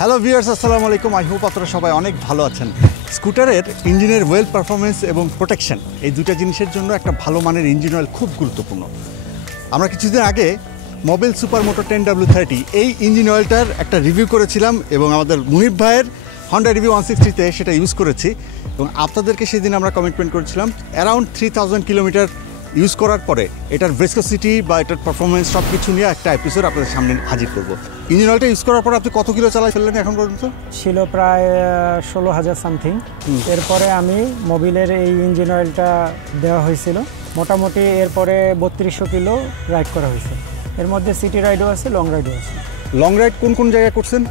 Hello viewers, আসসালামু আলাইকুম। I hope আপনারা সবাই অনেক ভালো আছেন। স্কুটারের ইঞ্জিনের ওয়েল পারফরমেন্স এবং প্রোটেকশন, এই দুটো জিনিসের জন্য একটা ভালো মানের ইঞ্জিন অয়েল খুব গুরুত্বপূর্ণ। আমরা কিছুদিন আগে মোবিল সুপার মোটো 10W30 এই ইঞ্জিন অয়েলটার একটা রিভিউ করেছিলাম এবং আমাদের মুহিব ভাইয়ের হন্ডা রিভিউ 160-তে সেটা ইউজ করেছি এবং আপনাদেরকে সেদিন আমরা কমিটমেন্ট করেছিলাম অ্যারাউন্ড 3000 কিলোমিটার ইউজ করার পরে এটার ভিসকোসিটি বা এটার পারফরমেন্স সব কিছু নিয়ে একটা এপিসোড আপনাদের সামনে হাজির করব। ইঞ্জিন অয়েলটা ইউজ করার পরে আপনি কত কিলো চালাই ফেললেন এখন পর্যন্ত? ছিল প্রায় 16,000 সামথিং। এরপরে আমি মোবিলের এই ইঞ্জিন অয়েলটা দেওয়া হয়েছিল, মোটামুটি এরপরে 3200 কিলো রাইড করা হয়েছে। এর মধ্যে সিটি রাইডও আছে, লং রাইডও আছে। লং রাইড কোন কোন জায়গায় করছেন?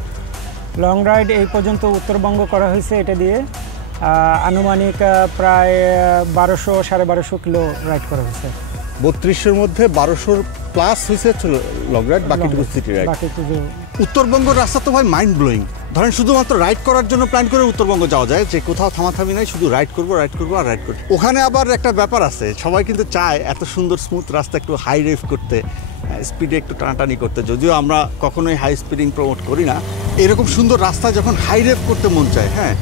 লং রাইড এই পর্যন্ত উত্তরবঙ্গ করা হয়েছে, এটা দিয়ে আনুমানিক প্রায় 1200-1250 কিলো রাইড করা হয়েছে। 3200-এর মধ্যে 1200 প্লাস হয়েছে লং রাইড, বাকিটুকু সিটি রাইড। উত্তরবঙ্গ রাস্তা তো ভাই মাইন্ড ব্লোয়িং। ধরেন শুধুমাত্র রাইড করার জন্য প্ল্যান করে উত্তরবঙ্গ যাওয়া যায়, যে কোথাও থামাথামি নাই, শুধু রাইড করবো আর রাইড করবো। ওখানে আবার একটা ব্যাপার আছে, সবাই কিন্তু চায় এত সুন্দর স্মুথ রাস্তা একটু হাই রেভ করতে, স্পিডে একটু টানাটানি করতে। যদিও আমরা কখনোই হাই স্পিডিং প্রমোট করি না, এরকম সুন্দর রাস্তা যখন হাই রেভ করতে মন চায়, হ্যাঁ,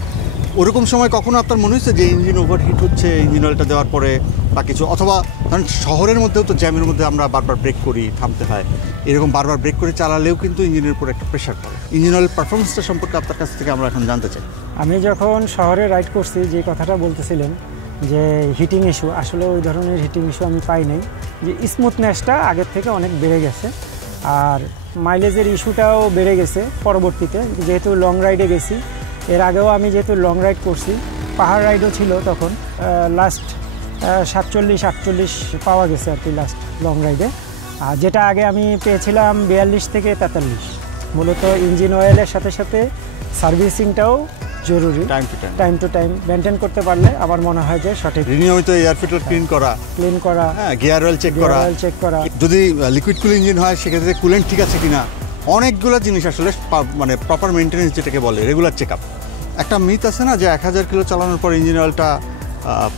ওরকম সময় কখনো আপনার মনে হচ্ছে যে ইঞ্জিন ওভারহিট হচ্ছে ইঞ্জিন অয়েলটা দেওয়ার পরে বা কিছু? অথবা ধরেন শহরের মধ্যেও তো জ্যামের মধ্যে আমরা বারবার ব্রেক করি, থামতে হয়, এরকম বারবার ব্রেক করে চালালেও কিন্তু ইঞ্জিনের উপর একটা প্রেশার পড়ে। ইঞ্জিন অয়েল পারফরমেন্সটা সম্পর্কে আপনার কাছ থেকে আমরা এখন জানতে চাই। আমি যখন শহরে রাইড করছি, যে কথাটা বলতেছিলেন যে হিটিং ইস্যু, আসলে ওই ধরনের হিটিং ইস্যু আমি পাই নাই। যে স্মুথনেসটা আগের থেকে অনেক বেড়ে গেছে, আর মাইলেজের ইস্যুটাও বেড়ে গেছে পরবর্তীতে, যেহেতু লং রাইডে গেছি। এর আগেও আমি যেহেতু লং রাইড করছি, পাহাড় রাইডও ছিল, তখন লাস্ট 47-48 পাওয়া গেছে আর কি লাস্ট লং রাইডে। আর যেটা আগে আমি পেয়েছিলাম 42 থেকে 43। মূলত ইঞ্জিন অয়েলের সাথে সাথে সার্ভিসিংটাও জরুরি, টাইম টু টাইম মেনটেন করতে পারলে আমার মনে হয় যে সঠিক। নিয়মিত এয়ার ফিল্টার ক্লিন করা, হ্যাঁ, গিয়ার অয়েল চেক করা। যদি লিকুইড কুল ইঞ্জিন হয় সেক্ষেত্রে কুলেন্ট ঠিক আছে কিনা, অনেকগুলো জিনিস আসলে মানে প্রপার মেনটেন্যান্স যেটাকে বলে রেগুলার চেক আপ। একটা মিথ আছে না যে 1000 কিলো চালানোর পর ইঞ্জিন অয়েলটা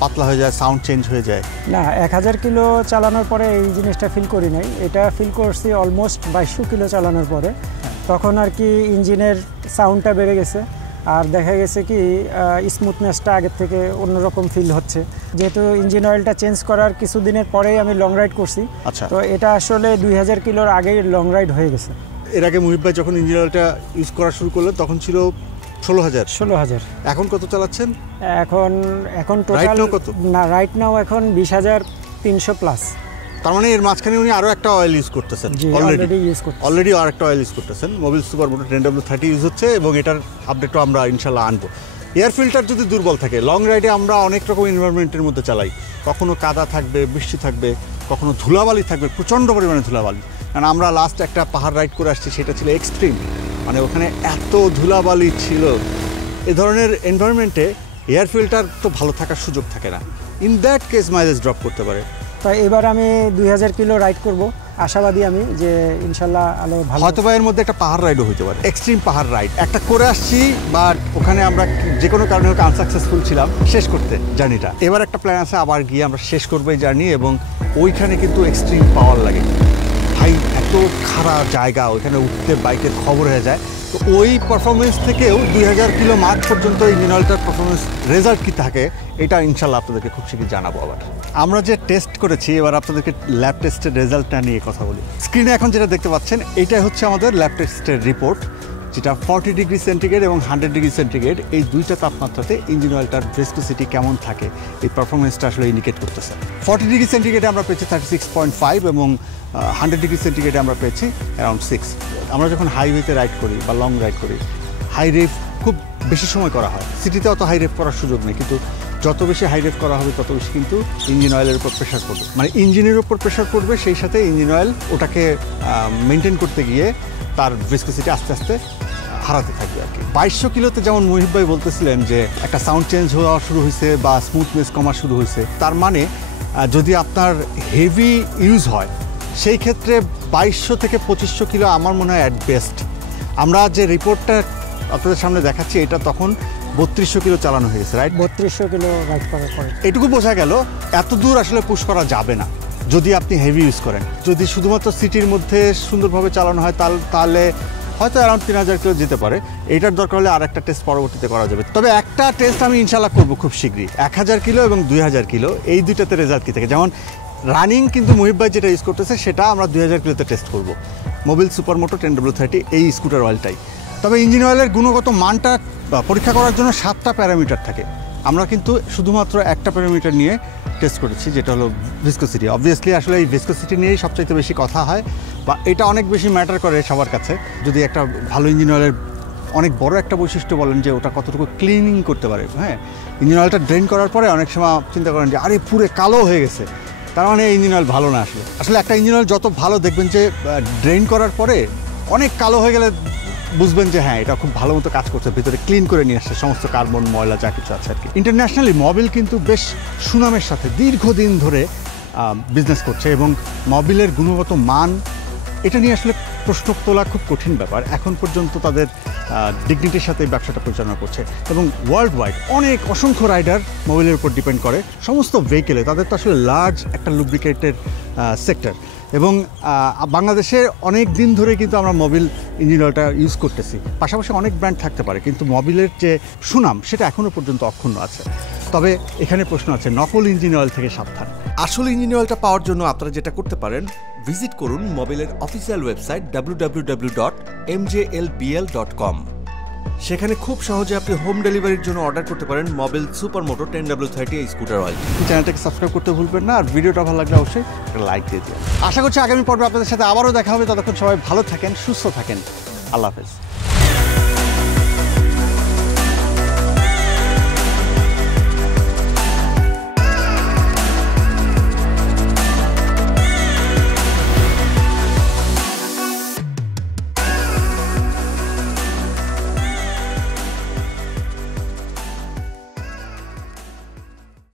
পাতলা হয়ে যায়, সাউন্ড চেঞ্জ হয়ে যায়? না, 1000 কিলো চালানোর পরে এই জিনিসটা ফিল করি নাই, এটা ফিল করছি অলমোস্ট 2200 কিলো চালানোর পরে। তখন আর কি ইঞ্জিনের সাউন্ডটা বেড়ে গেছে, আর দেখা গেছে কি স্মুথনেসটা আগের থেকে অন্যরকম ফিল হচ্ছে। যেহেতু ইঞ্জিন অয়েলটা চেঞ্জ করার কিছুদিনের পরেই আমি লং রাইড করছি, তো এটা আসলে 2000 কিলোর আগেই লং রাইড হয়ে গেছে। এর আগে মুহিব ভাই যখন ইঞ্জিন অয়েলটা ইউজ করা শুরু করলেন তখন ছিল 16,000। এখন কত চালাচ্ছেন? এখন টোটাল না, রাইট নাও এখন 20,300 প্লাস। তার মানে এর মাঝখানে উনি আরো একটা অয়েল ইউজ করতেছেন, অলরেডি আর একটা অয়েল ইউজ করতেছেন। মোবিল সুপার মোটো 10W30 ইউজ হচ্ছে এবং এটার আপডেটও আমরা ইনশাল্লাহ আনবো। এয়ার ফিল্টার যদি দুর্বল থাকে, লং রাইডে আমরা অনেক রকম এনভায়রনমেন্টের মধ্যে চালাই, কখনো কাদা থাকবে, বৃষ্টি থাকবে, কখনো ধুলাবালি থাকবে, প্রচণ্ড পরিমাণে ধুলাবালি। কারণ আমরা লাস্ট একটা পাহাড় রাইড করে আসছি, সেটা ছিল এক্সট্রিম, মানে ওখানে এত ধুলাবালি ছিল। এ ধরনের এনভায়রনমেন্টে এয়ার ফিল্টার তো ভালো থাকার সুযোগ থাকে না, in that case mileage drop করতে পারে। তাই এবার আমি 2000 কিলো রাইড করব, আশাবাদী আমি যে ইনশাল্লাহ আলো ভালো। হয়তো বা এর মধ্যে একটা পাহাড় রাইডও হতে পারে, এক্সট্রিম পাহাড় রাইড একটা করে আসছি, বাট ওখানে আমরা যে কোনো কারণে আনসাকসেসফুল ছিলাম শেষ করতে জার্নিটা। এবার একটা প্ল্যান আছে, আবার গিয়ে আমরা শেষ করবো এই জার্নি, এবং ওইখানে কিন্তু এক্সট্রিম পাওয়ার লাগে ভাই, এত খারাপ জায়গা, ওইখানে উঠতে বাইকের খবর হয়ে যায়। তো ওই পারফরমেন্স থেকেও 2000 কিলো মার্ক পর্যন্ত ইঞ্জিন অয়েলটার পারফরমেন্স রেজাল্ট কী থাকে, এটা ইনশাল্লাহ আপনাদেরকে খুব শীঘ্রই জানাবো। আবার আমরা যে টেস্ট করেছি, এবার আপনাদেরকে ল্যাব টেস্টের রেজাল্টটা নিয়ে কথা বলি। স্ক্রিনে এখন যেটা দেখতে পাচ্ছেন, এটাই হচ্ছে আমাদের ল্যাব টেস্টের রিপোর্ট, যেটা 40 ডিগ্রি সেন্টিগ্রেড এবং 100 ডিগ্রি সেন্টিগ্রেড এই দুইটা তাপমাত্রাতে ইঞ্জিন অয়েলটার ভিসকোসিটি কেমন থাকে এই পারফরমেন্সটা আসলে ইন্ডিকেট করতেছে। 40 ডিগ্রি সেন্টিগ্রেডে আমরা পেয়েছি 36.5 এবং 100 ডিগ্রি সেন্টিগ্রেডে আমরা পেয়েছি অ্যারাউন্ড 6। আমরা যখন হাইওয়েতে রাইড করি বা লং রাইড করি, হাই রেভ খুব বেশি সময় করা হয়, সিটিতে অত হাই রেভ করার সুযোগ নেই, কিন্তু যত বেশি হাই রেভ করা হবে তত বেশি কিন্তু ইঞ্জিন অয়েলের উপর প্রেশার পড়বে, মানে ইঞ্জিনের উপর প্রেশার পড়বে, সেই সাথে ইঞ্জিন অয়েল ওটাকে মেনটেন করতে গিয়ে তার ভিসকোসিটি আস্তে আস্তে হারাতে থাকবে আর কি। 2200 কিলোতে যেমন মুহিব ভাই বলতেছিলেন যে একটা সাউন্ড চেঞ্জ হওয়া শুরু হয়েছে বা স্মুথনেস কমা শুরু হয়েছে, তার মানে যদি আপনার হেভি ইউজ হয় সেই ক্ষেত্রে 2200 থেকে 2500 কিলো আমার মনে হয় অ্যাট বেস্ট। আমরা যে রিপোর্টটা আপনাদের সামনে দেখাচ্ছি, এটা তখন 3200 কিলো চালানো হয়ে গেছে, রাইট? 3200 কিলো রাইড করার পরে এটুকু বোঝা গেল এত দূর আসলে পুশ করা যাবে না যদি আপনি হেভি ইউজ করেন। যদি শুধুমাত্র সিটির মধ্যে সুন্দরভাবে চালানো হয় তাহলে হয়তো অ্যারাউন্ড 3000 কিলো যেতে পারে। এইটার দরকার হলে আর একটা টেস্ট পরবর্তীতে করা যাবে। তবে একটা টেস্ট আমি ইনশাল্লাহ করবো খুব শীঘ্রই, 1000 কিলো এবং 2000 কিলো, এই দুইটাতে রেজাল্ট কী থাকে। যেমন রানিং কিন্তু মুহিব ভাই যেটা ইউজ করতেছে সেটা আমরা 2000 কিলোতে টেস্ট করব, মোবিল সুপার মোটো 10W30 এই স্কুটার অয়েলটাই। তবে ইঞ্জিন অয়েলের গুণগত মানটা পরীক্ষা করার জন্য 7টা প্যারামিটার থাকে। আমরা কিন্তু শুধুমাত্র একটা প্যারামিটার নিয়ে টেস্ট করেছি, যেটা হলো ভিসকোসিটি। অবভিয়াসলি আসলে এই ভিসকোসিটি নিয়েই সবচাইতে বেশি কথা হয়, বা এটা অনেক বেশি ম্যাটার করে সবার কাছে। যদি একটা ভালো ইঞ্জিন অয়েলের অনেক বড় একটা বৈশিষ্ট্য বলেন যে ওটা কতটুকু ক্লিনিং করতে পারে। হ্যাঁ, ইঞ্জিন অয়েলটা ড্রেন করার পরে অনেক সময় চিন্তা করেন যে আরে পুরো কালো হয়ে গেছে, তার মানে এই ইঞ্জিন অয়েল ভালো না। আসলে একটা ইঞ্জিন অয়েল যত ভালো দেখবেন যে ড্রেন করার পরে অনেক কালো হয়ে গেলে বুঝবেন যে হ্যাঁ এটা খুব ভালো মতো কাজ করছে, ভিতরে ক্লিন করে নিয়ে আসছে সমস্ত কার্বন ময়লা যা কিছু আছে আর কি। ইন্টারন্যাশনালি মোবিল কিন্তু বেশ সুনামের সাথে দীর্ঘদিন ধরে বিজনেস করছে, এবং মোবিলের গুণগত মান এটা নিয়ে আসলে প্রশ্ন তোলা খুব কঠিন ব্যাপার। এখন পর্যন্ত তাদের ডিগনিটির সাথে ব্যবসাটা পরিচালনা করছে, এবং ওয়ার্ল্ড ওয়াইড অসংখ্য রাইডার মোবিলের উপর ডিপেন্ড করে। সমস্ত ভেহিকেলে তাদের তো আসলে লার্জ একটা লুব্রিকেটের সেক্টর, এবং বাংলাদেশে অনেক দিন ধরে কিন্তু আমরা মোবিল ইঞ্জিন অয়েলটা ইউজ করতেছি। পাশাপাশি অনেক ব্র্যান্ড থাকতে পারে, কিন্তু মোবিলের যে সুনাম সেটা এখনও পর্যন্ত অক্ষুণ্ণ আছে। তবে এখানে প্রশ্ন আছে, নকল ইঞ্জিন অয়েল থেকে সাবধান। আসল ইঞ্জিন অয়েলটা পাওয়ার জন্য আপনারা যেটা করতে পারেন, ভিজিট করুন মোবিলের অফিসিয়াল ওয়েবসাইট www.mjlbl.com। সেখানে খুব সহজে আপনি হোম ডেলিভারির জন্য অর্ডার করতে পারেন মোবিল সুপার মোটো 10W30 এই স্কুটার অয়েল। চ্যানেলটাকে সাবস্ক্রাইব করতে ভুলবেন না, আর ভিডিওটা ভালো লাগলে অবশ্যই একটা লাইক দিয়ে দিন। আশা করছি আগামী পর্বে আপনাদের সাথে আবারও দেখা হবে। ততক্ষণ সবাই ভালো থাকেন, সুস্থ থাকেন। আল্লাহ হাফেজ।